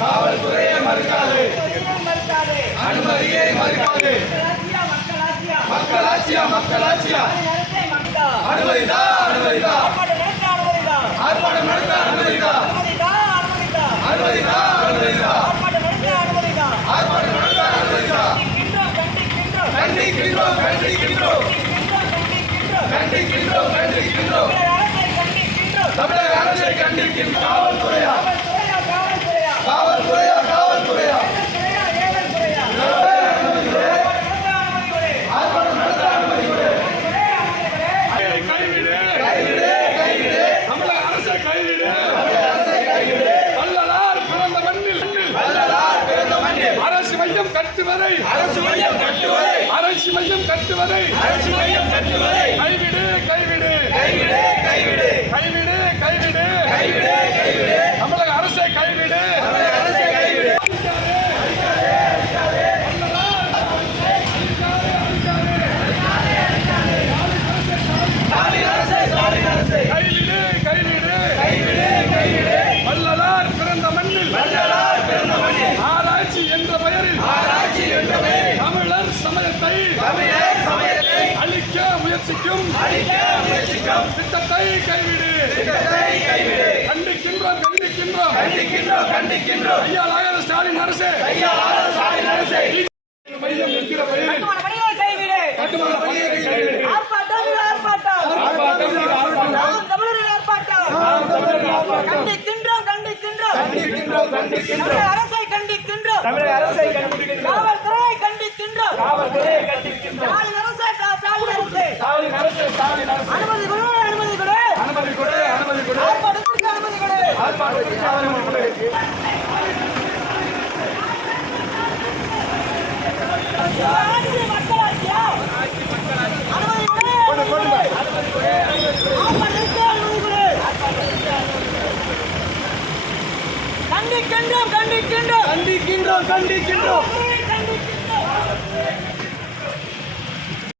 காவல்துறையை மறுக்காது, அனுமதியை மறுக்காது. மக்களாட்சியா மக்களாட்சியா அனுமதிதா அனுமதிதா ஆர்ப்பாட்டம் நடத்த அனுமதிதா அனுமதிதா அனுமதிதா ஆர்ப்பாட்டம் நடத்த அனுமதிதா. கண்டிக்கின்றோம் கண்டிக்கின்றோம் கண்டிக்கின்றோம் கண்டிக்கின்றோம் தமிழக அரசை கண்டிக்கின்றோம். காவல்துறையா காவல்துறையா காவல்துறையா ஆர்ப்பாட்டம் நடத்த அனுமதி கொடு. கைவிடு கைவிடு கைவிடு தமிழக அரசை கைவிடு வள்ளலார் பிறந்த மண்ணில் வள்ளலார் பிறந்த மண்ணில் அரசு மையம் கட்டுவதை அரசு மையம் கட்டுவதை அரசு மையம் கட்டுவதை அரசு மையம் கட்டுவதை கைவிடு கைவிடு கைவிடு கைவிடு கைவிடு கைவிடு கைவிடு கைவிடு தமிழக அரசை கைவிடு தமிழக அரசை கைவிடு. கைவிடு கைவிடு கைவிடு கைவிடு வள்ளலார் பிறந்த மண்ணில் வள்ளலார் பிறந்த மண்ணில் ஆராய்ச்சி என்ற பெயரில் ஆராய்ச்சி என்ற பெயரில் தமிழர் சமயத்தை அழிக்க முயற்சிக்கும் திட்டத்தை கைவிடு திட்டத்தை கைவிடு. கண்டிக்கின்றோம் கண்டிக்கின்றோம் கண்டிக்கின்றோம் கண்டிக்கின்றோம். ஐயா ஸ்டாலின் அரசு ஐயா ஸ்டாலின் அரசு மையம் என்கிற பெயரில் கட்டுமான பணியை கைவிடு. ஆர்ப்பாட்டம் ஆர்ப்பாட்டம் ஆர்ப்பாட்டம் ஆர்ப்பாட்டம் தமிழரின் ஆர்ப்பாட்டம் கண்டிக்கின்றோம் கண்டிக்கின்றோம் கண்டிக்கின்றோம் கண்டிக்கின்றோம் அரசை கண்டிக்கின்றோம் தமிழக அரசை கண்டிக்கின்றோம் காவல்துறையை கண்டிக்கின்றோம் காவல்துறையை கண்டிக்கின்றோம் ஸ்டாலின் அரசு ஸ்டாலின் அரசு ஸ்டாலின் அரசு அனுமதி கொடு அனுமதி கொடு அனுமதி கொடு அனுமதி கொடு ஆர்ப்பாட்டத்திற்கு அனுமதி கொடு ஆர்ப்பாட்டத்திற்கு அனுமதி கொடு. மக்களாட்சியா அனுமதி கொடு அனுமதி கொடு ஆர்ப்பாட்டத்திற்கு அனுமதி கொடு. கண்டிக்கின்றோம் கண்டிக்கின்றோம் கண்டிக்கின்றோம் கண்டிக்கின்றோம்